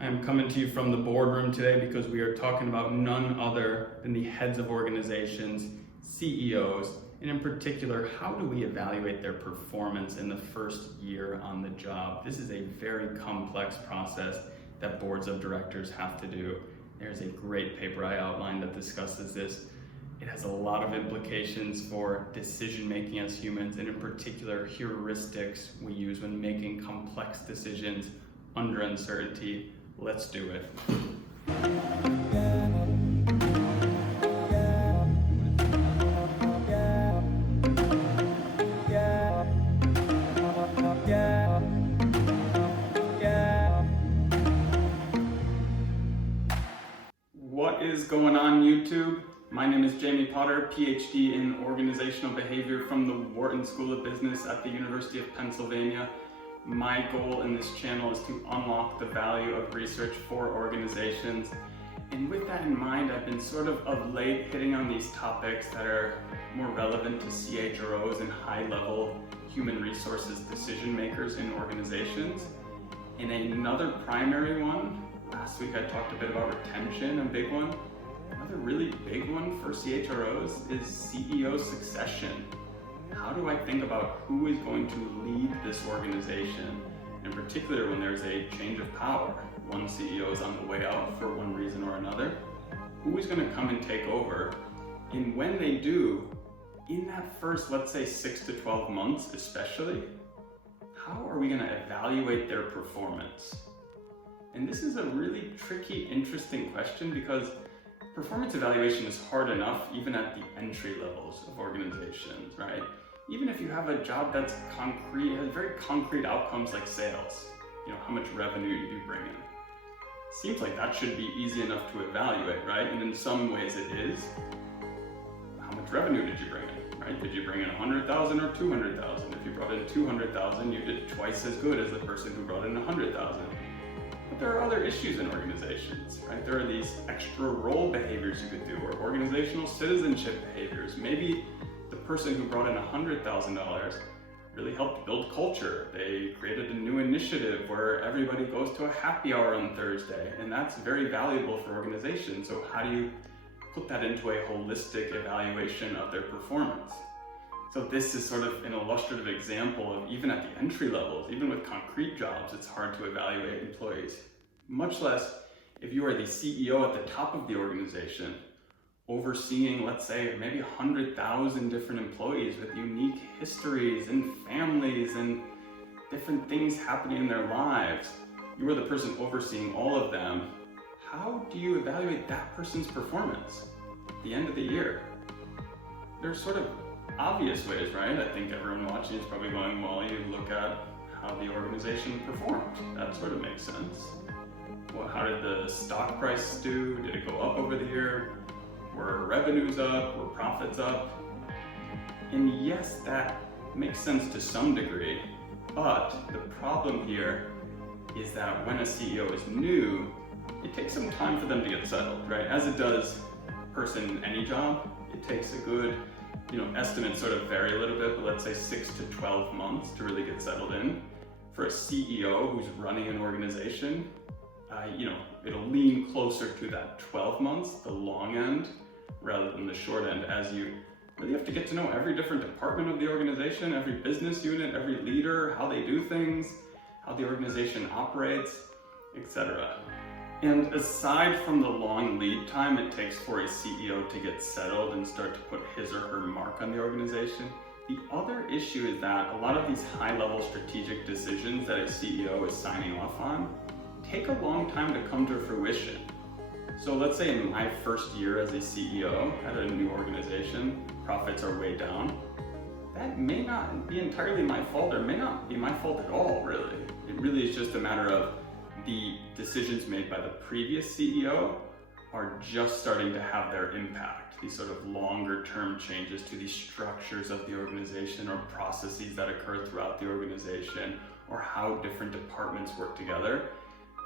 I am coming to you from the boardroom today because we are talking about none other than the heads of organizations, CEOs, and in particular, how do we evaluate their performance in the first year on the job? This is a very complex process that boards of directors have to do. There's a great paper I outlined that discusses this. It has a lot of implications for decision making as humans, and in particular, heuristics we use when making complex decisions under uncertainty. Let's do it. What is going on, YouTube? My name is Jamie Potter, PhD in Organizational Behavior from the Wharton School of Business at the University of Pennsylvania. My goal in this channel is to unlock the value of research for organizations. And with that in mind, I've been sort of late hitting on these topics that are more relevant to CHROs and high-level human resources decision makers in organizations. And another primary one, last week I talked a bit about retention, a big one. Another really big one for CHROs is CEO succession. How do I think about who is going to lead this organization, in particular when there's a change of power? One CEO is on the way out for one reason or another. Who is going to come and take over? And when they do, in that first, let's say 6 to 12 months especially, how are we going to evaluate their performance? And this is a really tricky, interesting question because performance evaluation is hard enough even at the entry levels of organizations, right? Even if you have a job that's concrete, has very concrete outcomes like sales, how much revenue you do bring in. Seems like that should be easy enough to evaluate, right? And in some ways it is. How much revenue did you bring in, right? Did you bring in 100,000 or 200,000? If you brought in 200,000, you did twice as good as the person who brought in 100,000. But there are other issues in organizations, right? There are these extra role behaviors you could do, or organizational citizenship behaviors. Maybe the person who brought in $100,000 really helped build culture. They created a new initiative where everybody goes to a happy hour on Thursday, and that's very valuable for organizations. So how do you put that into a holistic evaluation of their performance? So this is sort of an illustrative example of even at the entry levels, even with concrete jobs, it's hard to evaluate employees. Much less if you are the CEO at the top of the organization, overseeing, let's say, maybe 100,000 different employees with unique histories and families and different things happening in their lives. You are the person overseeing all of them. How do you evaluate that person's performance at the end of the year? There's sort of obvious ways, right? I think everyone watching is probably going, well, you look at how the organization performed. That sort of makes sense. Well, how did the stock price do? Did it go up over the year? Were revenues up? Were profits up? And yes, that makes sense to some degree, but the problem here is that when a CEO is new, it takes some time for them to get settled, right? As it does a person in any job, it takes a good, estimates sort of vary a little bit, but let's say 6 to 12 months to really get settled in. For a CEO who's running an organization, it'll lean closer to that 12 months, the long end, rather than the short end, as you really have to get to know every different department of the organization, every business unit, every leader, how they do things, how the organization operates, etc. And aside from the long lead time it takes for a CEO to get settled and start to put his or her mark on the organization, the other issue is that a lot of these high-level strategic decisions that a CEO is signing off on take a long time to come to fruition. So let's say in my first year as a CEO at a new organization, profits are way down. That may not be entirely my fault, or may not be my fault at all, really. It really is just a matter of the decisions made by the previous CEO are just starting to have their impact. These sort of longer term changes to the structures of the organization or processes that occur throughout the organization or how different departments work together.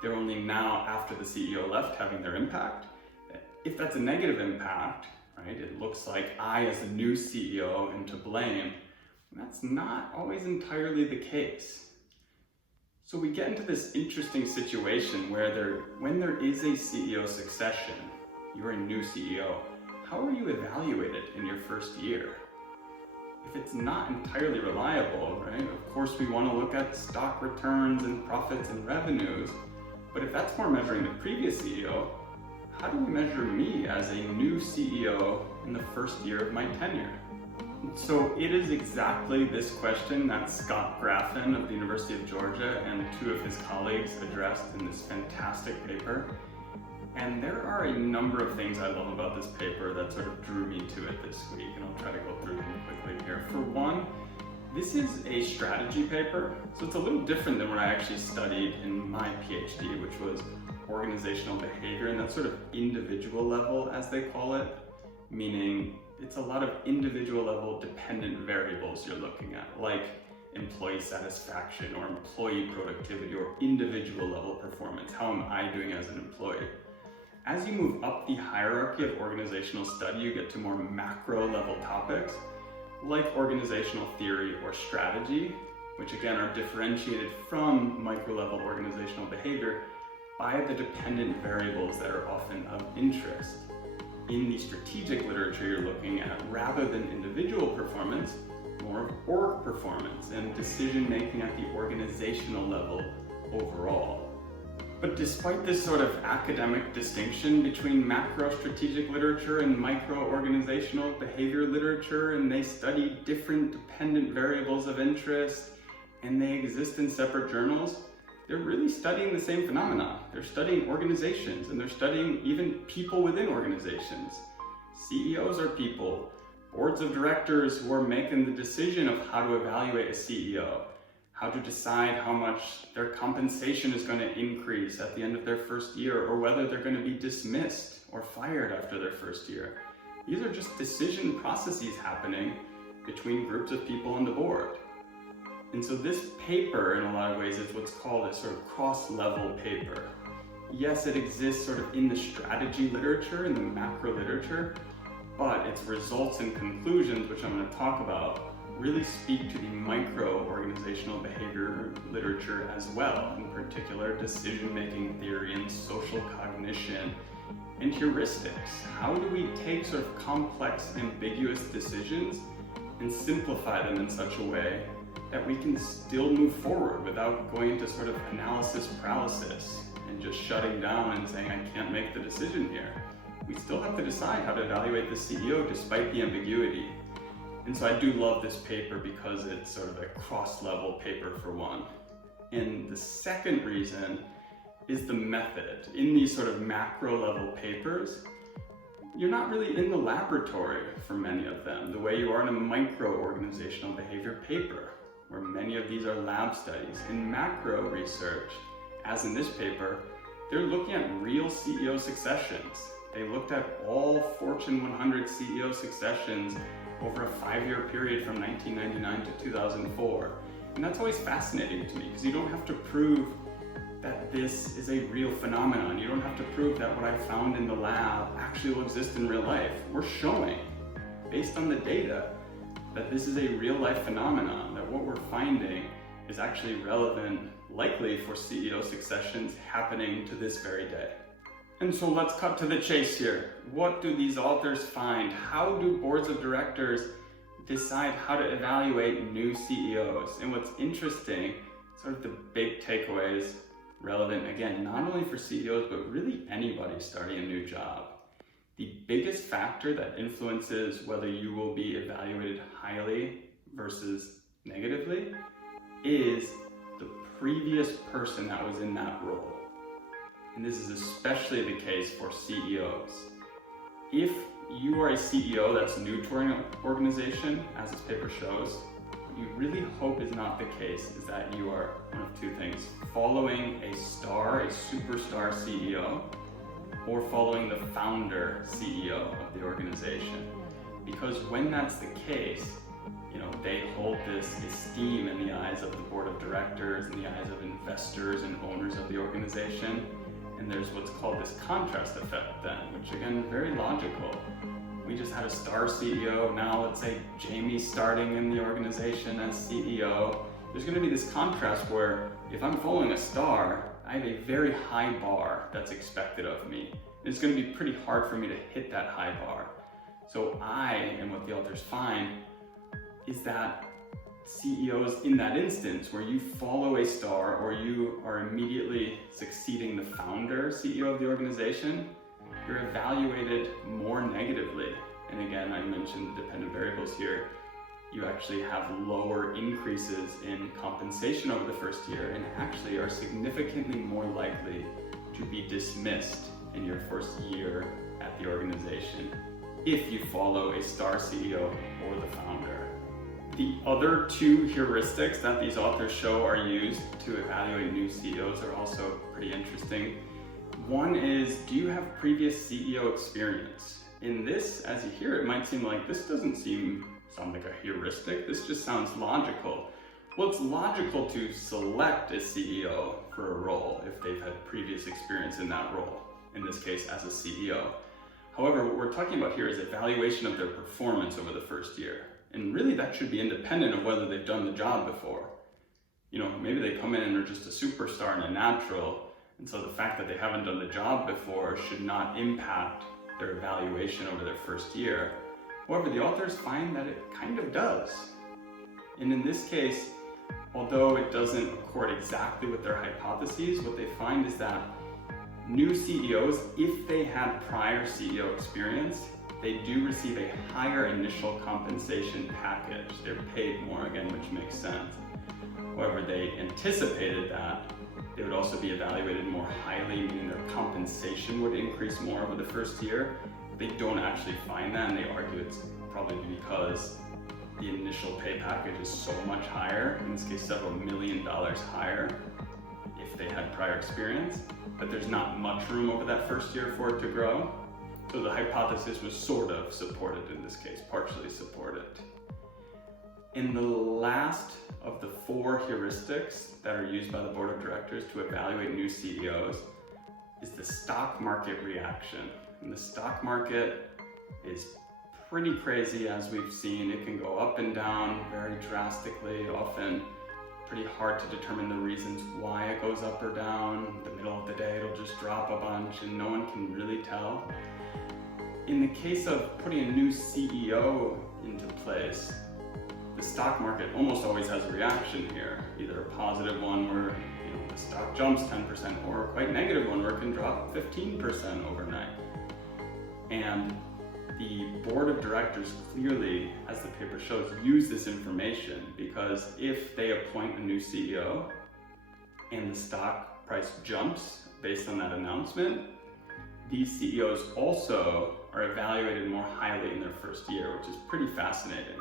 They're only now, after the CEO left, having their impact. If that's a negative impact, right, it looks like I, as the new CEO, am to blame. And that's not always entirely the case. So we get into this interesting situation where when there is a CEO succession, you're a new CEO, how are you evaluated in your first year? If it's not entirely reliable, right, of course we want to look at stock returns and profits and revenues, but if that's more measuring the previous CEO, how do we measure me as a new CEO in the first year of my tenure? So it is exactly this question that Scott Graffin of the University of Georgia and two of his colleagues addressed in this fantastic paper. And there are a number of things I love about this paper that sort of drew me to it this week, and I'll try to go through them quickly here. For one, this is a strategy paper, so it's a little different than what I actually studied in my PhD, which was organizational behavior, and that sort of individual level, as they call it, meaning it's a lot of individual level dependent variables you're looking at, like employee satisfaction or employee productivity or individual level performance. How am I doing as an employee? As you move up the hierarchy of organizational study, you get to more macro level topics like organizational theory or strategy, which again are differentiated from micro level organizational behavior by the dependent variables that are often of interest. In the strategic literature you're looking at, rather than individual performance, more of org performance and decision making at the organizational level overall. But despite this sort of academic distinction between macro strategic literature and micro organizational behavior literature, and they study different dependent variables of interest, and they exist in separate journals, they're really studying the same phenomena. They're studying organizations, and they're studying even people within organizations. CEOs are people, boards of directors who are making the decision of how to evaluate a CEO, how to decide how much their compensation is going to increase at the end of their first year, or whether they're going to be dismissed or fired after their first year. These are just decision processes happening between groups of people on the board. And so this paper, in a lot of ways, is what's called a sort of cross-level paper. Yes, it exists sort of in the strategy literature, in the macro literature, but its results and conclusions, which I'm going to talk about, really speak to the micro organizational behavior literature as well, in particular decision-making theory and social cognition and heuristics. How do we take sort of complex, ambiguous decisions and simplify them in such a way that we can still move forward without going into sort of analysis paralysis and just shutting down and saying, I can't make the decision here. We still have to decide how to evaluate the CEO despite the ambiguity. And so I do love this paper because it's sort of a cross-level paper for one. And the second reason is the method. In these sort of macro-level papers, you're not really in the laboratory for many of them, the way you are in a micro-organizational behavior paper, where many of these are lab studies. In macro research, as in this paper, they're looking at real CEO successions. They looked at all Fortune 100 CEO successions over a 5-year period from 1999 to 2004. And that's always fascinating to me, because you don't have to prove that this is a real phenomenon. You don't have to prove that what I found in the lab actually will exist in real life. We're showing, based on the data, that this is a real life phenomenon, that what we're finding is actually relevant, likely for CEO successions happening to this very day. And so let's cut to the chase here. What do these authors find? How do boards of directors decide how to evaluate new CEOs? And what's interesting, sort of the big takeaways, relevant again, not only for CEOs, but really anybody starting a new job. The biggest factor that influences whether you will be evaluated highly versus negatively is the previous person that was in that role. And this is especially the case for CEOs. If you are a CEO that's new to an organization, as this paper shows, what you really hope is not the case is that you are one of two things: following a superstar CEO, or following the founder CEO of the organization. Because when that's the case, they hold this esteem in the eyes of the board of directors, in the eyes of investors and owners of the organization. And there's what's called this contrast effect then, which again, is very logical. We just had a star CEO, now let's say Jamie's starting in the organization as CEO. there's going to be this contrast where if I'm following a star, I have a very high bar that's expected of me. It's going to be pretty hard for me to hit that high bar. So and what the authors find is that CEOs in that instance where you follow a star or you are immediately succeeding the founder, CEO of the organization, you're evaluated more negatively. And again, I mentioned the dependent variables here. You actually have lower increases in compensation over the first year and actually are significantly more likely to be dismissed in your first year at the organization if you follow a star CEO or the founder. The other two heuristics that these authors show are used to evaluate new CEOs are also pretty interesting. One is, do you have previous CEO experience? In this, as you hear it, might seem like this doesn't sound like a heuristic. This just sounds logical. Well, it's logical to select a CEO for a role if they've had previous experience in that role, in this case as a CEO. However, what we're talking about here is evaluation of their performance over the first year. And really that should be independent of whether they've done the job before. Maybe they come in and are just a superstar and a natural, and so the fact that they haven't done the job before should not impact their evaluation over their first year. However, the authors find that it kind of does. And in this case, although it doesn't accord exactly with their hypotheses, what they find is that new CEOs, if they had prior CEO experience, they do receive a higher initial compensation package. They're paid more, again, which makes sense. However, they anticipated that they would also be evaluated more highly, meaning their compensation would increase more over the first year. They don't actually find that, and they argue it's probably because the initial pay package is so much higher, in this case several $1 million higher if they had prior experience, but there's not much room over that first year for it to grow. So the hypothesis was sort of supported in this case, partially supported. In the last of the 4 heuristics that are used by the board of directors to evaluate new CEOs is the stock market reaction. And the stock market is pretty crazy, as we've seen. It can go up and down very drastically, often pretty hard to determine the reasons why it goes up or down. In the middle of the day, it'll just drop a bunch and no one can really tell. In the case of putting a new CEO into place, the stock market almost always has a reaction here, either a positive one where the stock jumps 10% or a quite negative one where it can drop 15% overnight. And the board of directors clearly, as the paper shows, use this information because if they appoint a new CEO and the stock price jumps based on that announcement, these CEOs also are evaluated more highly in their first year, which is pretty fascinating,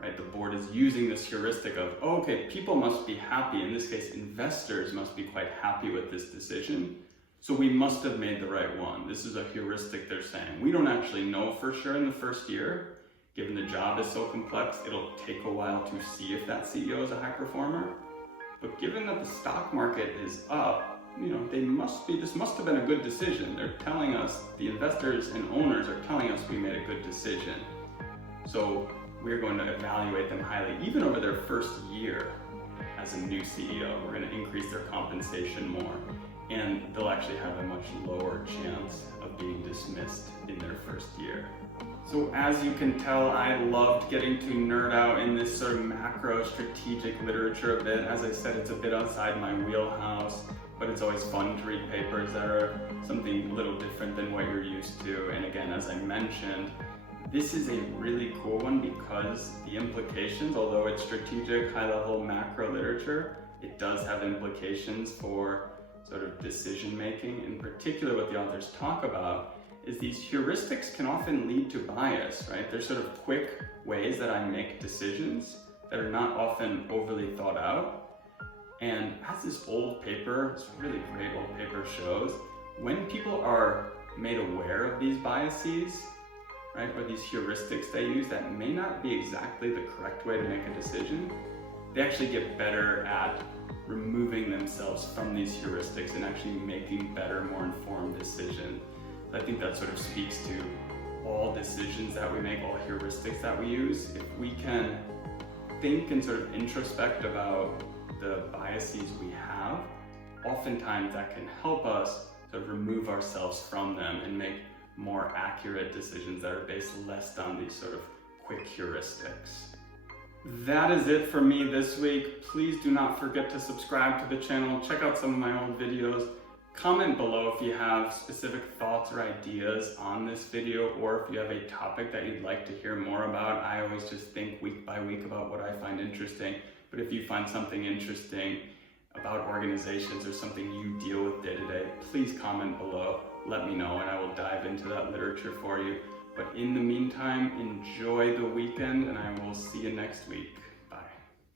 right? The board is using this heuristic of, oh, okay, people must be happy. In this case, investors must be quite happy with this decision. So we must have made the right one. This is a heuristic they're saying. We don't actually know for sure in the first year. Given the job is so complex, it'll take a while to see if that CEO is a high performer. But given that the stock market is up, this must have been a good decision. They're telling us, the investors and owners are telling us we made a good decision. So we're going to evaluate them highly, even over their first year as a new CEO. We're going to increase their compensation more, and they'll actually have a much lower chance of being dismissed in their first year. So as you can tell, I loved getting to nerd out in this sort of macro strategic literature a bit. As I said, it's a bit outside my wheelhouse, but it's always fun to read papers that are something a little different than what you're used to. And again, as I mentioned, this is a really cool one because the implications, although it's strategic, high-level macro literature, it does have implications for sort of decision making. In particular, what the authors talk about is these heuristics can often lead to bias, right? They're sort of quick ways that I make decisions that are not often overly thought out. And as this old paper, this really great old paper shows, when people are made aware of these biases, right, or these heuristics they use that may not be exactly the correct way to make a decision, they actually get better at removing themselves from these heuristics and actually making better, more informed decisions. I think that sort of speaks to all decisions that we make, all heuristics that we use. If we can think and sort of introspect about the biases we have, oftentimes that can help us to remove ourselves from them and make more accurate decisions that are based less on these sort of quick heuristics. That is it for me this week. Please do not forget to subscribe to the channel, check out some of my old videos. Comment below if you have specific thoughts or ideas on this video, or if you have a topic that you'd like to hear more about. I always just think week by week about what I find interesting, but if you find something interesting about organizations or something you deal with day to day, please comment below, let me know, and I will dive into that literature for you. But in the meantime, enjoy the weekend, and I will see you next week.